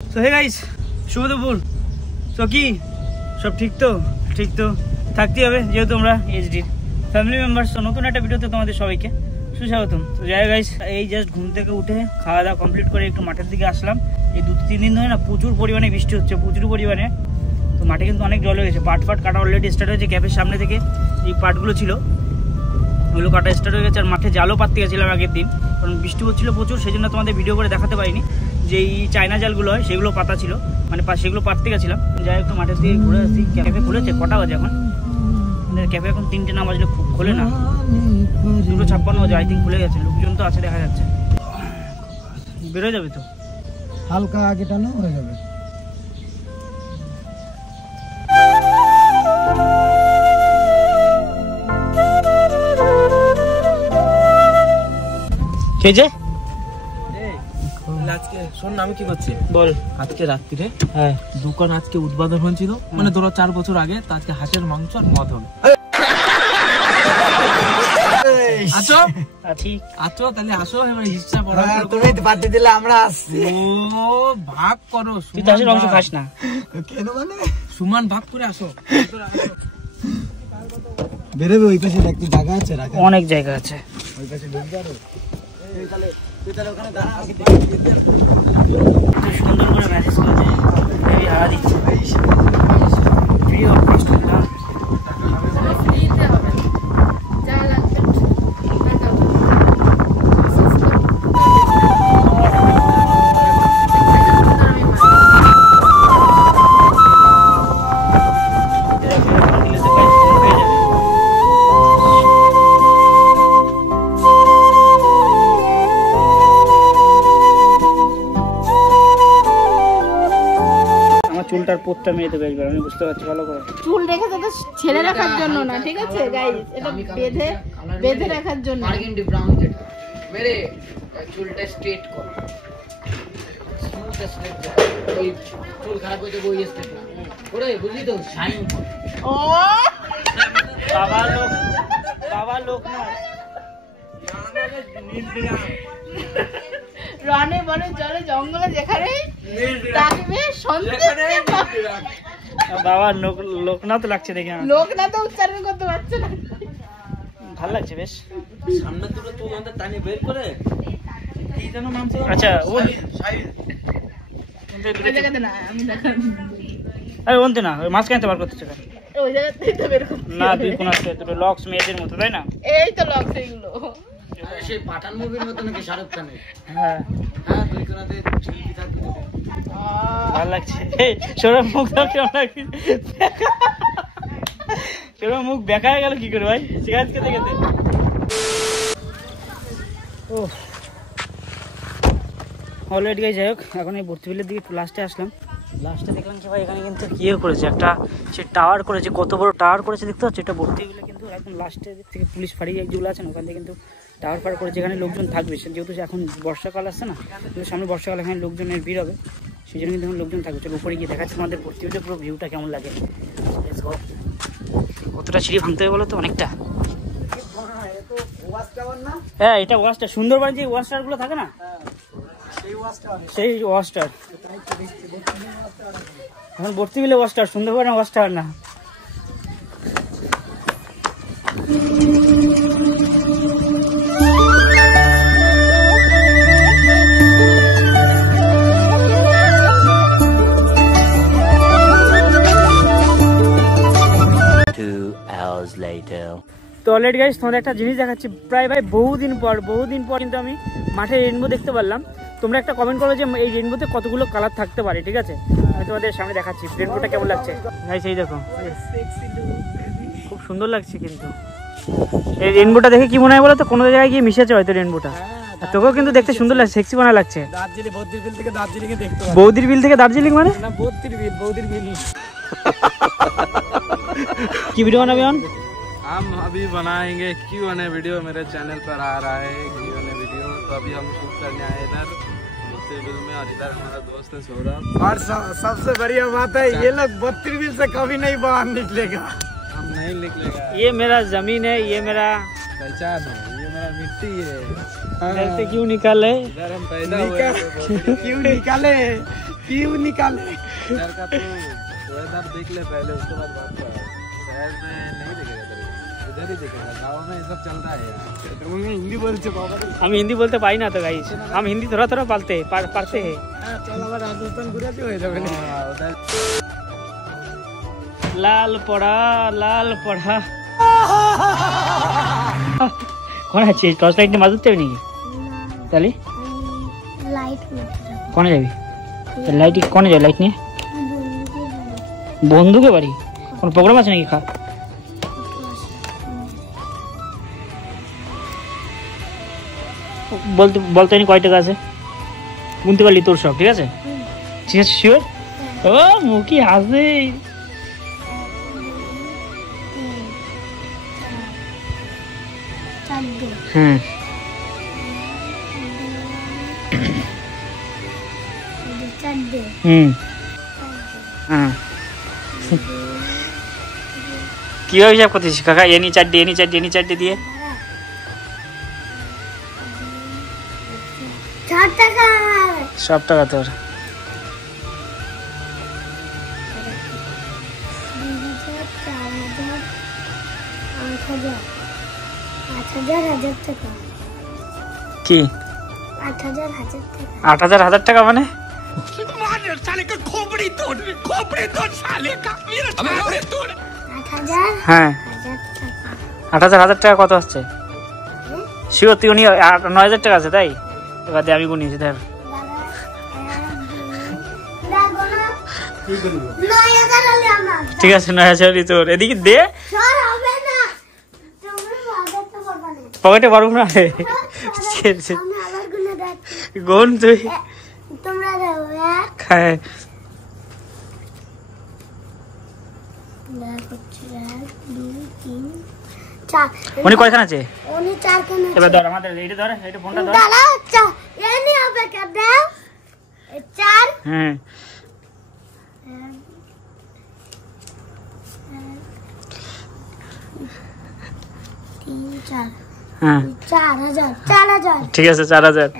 তো hey guys, শুভ দুপুর। তো কি সব ঠিক তো থাকতেই হবে, যেহেতু আমরা এইচডির ফ্যামিলি মেম্বার্স। তো নতুন একটা ভিডিওতে তোমাদের সবাইকে সুস্বাগতম। তো যাই গাইস, এই জাস্ট ঘুম থেকে উঠে খাওয়া দাওয়া কমপ্লিট করে একটু মাঠের দিকে আসলাম। এই 2-3 দিন ধরে না প্রচুর পরিমাণে বৃষ্টি হচ্ছে, প্রচুর পরিমাণে। তো মাঠে কিন্তু অনেক জল হয়ে গেছে, পাট কাটা অলরেডি স্টার্ট হয়েছে। ক্যাফের সামনে থেকে এই পাটগুলো ছিল ওগুলো কাটা স্টার্ট হয়ে গেছে। আর মাঠে জালও পাততে গেছিলাম আগের দিন, কারণ বৃষ্টি হচ্ছিল প্রচুর, সেই জন্য তোমাদের ভিডিও করে দেখাতে পারিনি। যে এই চায়না জালগুলো হয় সেগুলো পাতা ছিল, মানে সেগুলো পাততে গেছিলাম। যাই একটু মাঠের দিকে ঘুরে আসি। ক্যাফে খুলেছে, কটা বাজে এখন? ক্যাফে এখন 3টে না বাজলে খোলে না, 2:56 বাজে আই থিঙ্ক খুলে গেছে। লোকজন তো আছে দেখা যাচ্ছে। বেরোয় যাবে তো হালকা আগে টানো হয়ে যাবে। আজকে শোন না, আমি কি করছি বল। আজকে রাত্রিরে হ্যাঁ দোকান আজকে উদ্বোধন হয়েছিল, মানে ধরো 4 বছর আগে। তো আজকে হাঁসের মাংস আর মদ হবে। আছো আছো তাহলে আসো, এবার হিসাব তুমি পাঠিয়ে দিলে আমরা আসছি। ও ভাগ করো, তুই তো হাঁসের মাংস খাস না কেন? মানে সমান ভাগ করে আসো। বেরোবে ওই পাশে একটু জায়গা আছে, রাখা অনেক জায়গা আছে। ওই পাশে ঢুকবে। আরো তুই তাহলে ওখানে দাঁড়া, সুন্দর করে ম্যানেজ করেছে, হাওয়া দিচ্ছে। ভিডিও পোস্ট করলাম। চুলটার পোতটা মেরে দেবে একবার, আমি বুঝতে পারছি ভালো করে। চুল রেখেছে তো ছেলে রাখার জন্য না, ঠিক আছে গাইস, এটা বেঁধে রাখার জন্য। বার্গেন্ডি ব্রাউন যেটা মেরে চুলটা স্ট্রেট কর, স্মুথ স্ট্রেট কর। ওই চুল খারাপ হয়ে যাবে, ওই স্ট্রেট না করে, বুঝলি তো, শাইন কর। ও বাবা লোক না, রনে বনে জলে জঙ্গলে যেখানে থাকবে বাবা লোকনাথ লাগছে দেখে আমার। লোকনাথ উচ্চারণ করতে পারছে না, ভালো লাগছে বেশ। সামনে দুটো চুল আমাদের টানি বের করে কি যেন নাম ছিল? আচ্ছা ও ওই জায়গাতে না, আমি দেখার আরে ওনতে না, ওই মাঝখানে তো বার করতেছে কেন? ওই জায়গাতেই তো বের করতে না তুই কোন আছে দুটো লক্স মেয়েদের মতো, তাই না? এই তো লক সেইগুলো। সেই পাঠান মুভির মতো নাকি শাহরুখ খানের? হ্যাঁ হ্যাঁ, দুই কোনাতে ঝুলকি থাকবে। ভালো লাগছে। সৌরভ মুখ কেমন লাগছে? সৌরভ মুখ বেঁকা হয়ে গেল কি করে ভাই, সিগারেট খেতে খেতে? ও অলরেডি যাই হোক, এখন এই ভর্তি বিলের দিকে একটু লাস্টে আসলাম। লাস্টে দেখলাম কি ভাই, এখানে কিন্তু ইয়ে করেছে, একটা সে টাওয়ার করেছে। কত বড় টাওয়ার করেছে দেখতে পাচ্ছ? এটা ভর্তি বিলে কিন্তু একদম লাস্টে থেকে পুলিশ ফাঁড়ি যেগুলো আছে না, ওখান থেকে কিন্তু টাওয়ার ফাড় করেছে। এখানে লোকজন থাকবে, যেহেতু এখন বর্ষাকাল আসছে না, কিন্তু সামনে বর্ষাকাল, এখানে লোকজনের ভিড় হবে, সেই জন্য কিন্তু এখন লোকজন থাকবে। চলো উপরে গিয়ে দেখাচ্ছে আমাদের ভর্তি বিলে পুরো ভিউটা কেমন লাগে। কতটা সিঁড়ি ভাঙতে হবে বলো তো? অনেকটা। হ্যাঁ এটা ওয়াশটা, সুন্দরবন যে ওয়াশটার গুলো থাকে না, সেই ওয়াশটার। এখন ভর্তি বিলে ওয়াশটার, সুন্দরবনের ওয়াশটার না। তো অলরেডি গাইস তোমাদের একটা জিনিস দেখাচ্ছি, প্রায় ভাই বহুদিন পর কিন্তু আমি মাঠে রেইনবো দেখতে পারলাম। তোমরা একটা কমেন্ট করো যে এই রেইনবোতে কতগুলো কালার থাকতে পারে, ঠিক আছে? আমি তোমাদের সামনে দেখাচ্ছি রেইনবোটা কেমন লাগছে। গাইস এই দেখো, খুব সুন্দর লাগছে। কিন্তু এই রেইনবোটা দেখে কি মনে হয় বলো তো? কোনো জায়গায় গিয়ে মিশেছে হয়তো রেইনবোটা। আর তোকেও কিন্তু দেখতে সুন্দর লাগছে, সেক্সি বানা লাগছে। বৌদির বিল থেকে দার্জিলিং এ দেখতে পাবো। বৌদির বিল থেকে দার্জিলিং মানে না, বৌদির বিল। কি ভিডিও বানাবি এখন? हम अभी बनाएंगे Q&A वीडियो, मेरे चैनल पर आ रहा है Q&A वीडियो। तो अभी हम शूट करने आए इधर बत्तीबिल में, और इधर हमारा दोस्त है सौरभ। और सबसे बढ़िया बात है, ये लोग बत्तीबिल से कभी नहीं बाहर निकलेगा। हम नहीं निकलेगा, ये मेरा जमीन है, ये मेरा पहचान है, ये मेरा मिट्टी है। इधर से क्यों निकाले? इधर हम पैदा हुए हैं। क्यों निकाले? क्यों निकाले? इधर का तो वेदर देख ले पहले, उसके बाद बात कर। शहर में नहीं देखेगा तेरे, इधर ही देखेगा। गाँव में ये सब चल रहा है यार। हिंदी बोलते बाबा। हम हिंदी बोलते पाई ना तो गाइस, हम हिंदी थोड़ा थोड़ा पढ़ते हैं। चल आবার রাজস্থান ঘুরাতে হয়ে যাবে না। उधर লাল পড়া কোন আছে? টর্চ লাইট নিয়ে মাছ ধরতে হবে নাকি? তাহলে লাইট কোনে যাবি? লাইট কোনে যাবে? লাইট নিয়ে বন্ধুকে বাড়ি কোন প্রোগ্রাম আছে নাকি? খা বলতে নি কয় টাকা আছে? গুনতে পারলি তোর সব? ঠিক আছে ঠিক আছে শিওর? ও মুখি হাসে। হ্যাঁ হ্যাঁ কিভাবে হিসাব করতেছিস কাকা? এনি চারটে দিয়ে 4 টাকা। সব টাকা তোর। 8,000 টাকা। কি 8,000 টাকা মানে? হ্যাঁ 8,000 টাকা কত আসছে? শিওর তুই? উনি 9,000 টাকা আছে তাই? এবার আমি গুনিয়েছি দেখ। ঠিক আছে 9,000 তোর। এদিকে দে, পকেটে পারবো না। গুন তুই। খায় উনি কয়খান আছে? এবার ধর আমাদের এইটা ধর, এইটা ফোনটা ধর। হ্যাঁ হ্যাঁ 4,000। ঠিক আছে 4,000।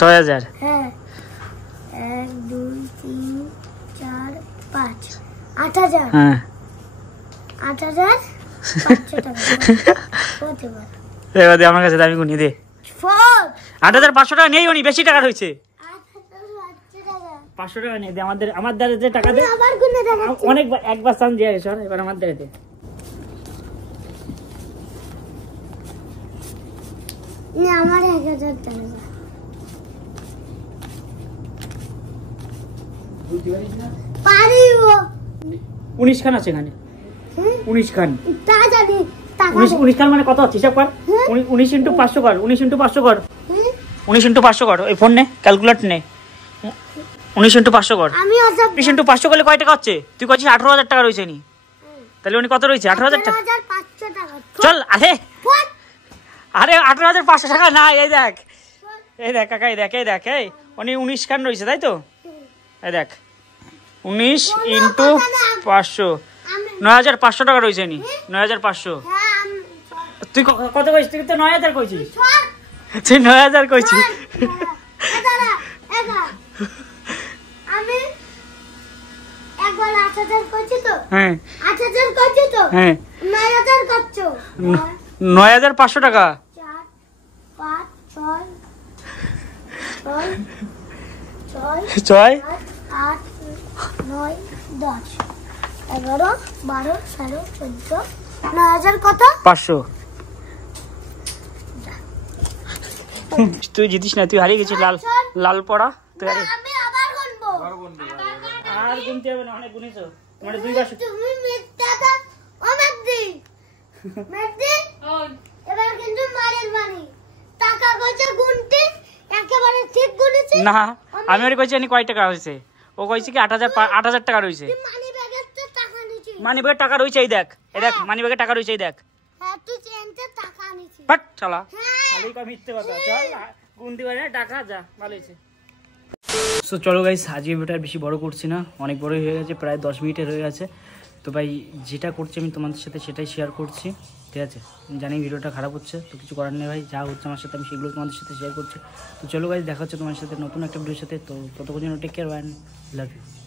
6,000। হ্যাঁ 1 2 3 4 5 8,000। হ্যাঁ 8,000 500 টাকা। এবার দে আমার কাছে, আমি গুনিয়ে দে। 8,500 টাকা নেই, উনি বেশি টাকা রয়েছে। 500 টাকা নেই, দে আমার দ্বারা যে টাকা দে। আবার গুনে দেখাচ্ছি। অনেক একবার সান দিয়ে গেছে, এবার আমার দ্বারা দে। আমার 1,000 টাকা। 19 খান আছে এখানে। 19 খান। তা জানি। 19 খান মানে কত হচ্ছে হিসাব কর। 19 × 500 কর। 19 × 500 কর। 19 × 500 কর। ওই ফোন নে, ক্যালকুলেটর নে। 19 × 500 কর। আমি 19 × 500 করলে কয় টাকা হচ্ছে? তুই কইছিস 18,000 টাকা রয়েছে নি। তাহলে উনি কত রয়েছে? 18,000 টাকা। 18,500 টাকা। চল আরে 18,500 টাকা না। এই দেখ কাকা, এই দেখ এই উনি 19 খান রয়েছে তাই তো? এই দেখ 19 × 500 9,500 টাকা রয়েছে নি। 9,500। তুই কত কইছিস? তুই তো 9,000 কইছিস। তুই 9,000 কইছিস। আমি একবার 8,000 কইছি তো। হ্যাঁ 8,000 কইছি তো। হ্যাঁ 9,000 করছো। 9,500 টাকা। 4 5 6 6 8 9 10 11 12 13 14 9,000 কত? 500। তুই জিতিস না, তুই হারিয়ে গেছিস। লাল পড়া তুই হারিয়ে। আমি আবার গুনবো। আর গুনতে হবে না, অনেক গুনেছো। তোমার দুইবার। তুমি মিথ্যাটা ও মেদি এবার কিন্তু মারের বাড়ি টাকা কইছে গুনতে একেবারে ঠিক গুনেছি না, আমি ওরে কইছি কয় টাকা হইছে। ও কইছে কি 8,000 টাকা রইছে। মানি ব্যাগের তো টাকা নিছি। মানি ব্যাগে টাকা রইছে, এই দেখ। এই দেখ মানি ব্যাগে টাকা রইছে, এই দেখ। হ্যাঁ তুই চেনতে টাকা নিছি। বাট শালা হ্যাঁ খালি কই মিথ্যে কথা। চল গুনতে পারে টাকা যা, ভালো হইছে। সো চলো গাইস, আজকে ভিডিওটা বেশি বড় করছি না, অনেক বড় হয়ে গেছে, প্রায় 10 মিনিটের হয়ে গেছে। তো ভাই যেটা করছি আমি তোমাদের সাথে সেটাই শেয়ার করছি। ঠিক আছে, জানি ভিডিওটা খারাপ হচ্ছে, তো কিছু করার নেই ভাই, যা হচ্ছে আমার সাথে আমি সেগুলো তোমাদের সাথে শেয়ার করছি। তো চলো গাইজ, দেখা হচ্ছে তোমার সাথে নতুন একটা ভিডিওর সাথে। তো ততক্ষণ জন্য টেক কেয়ার, লাভ ইউ।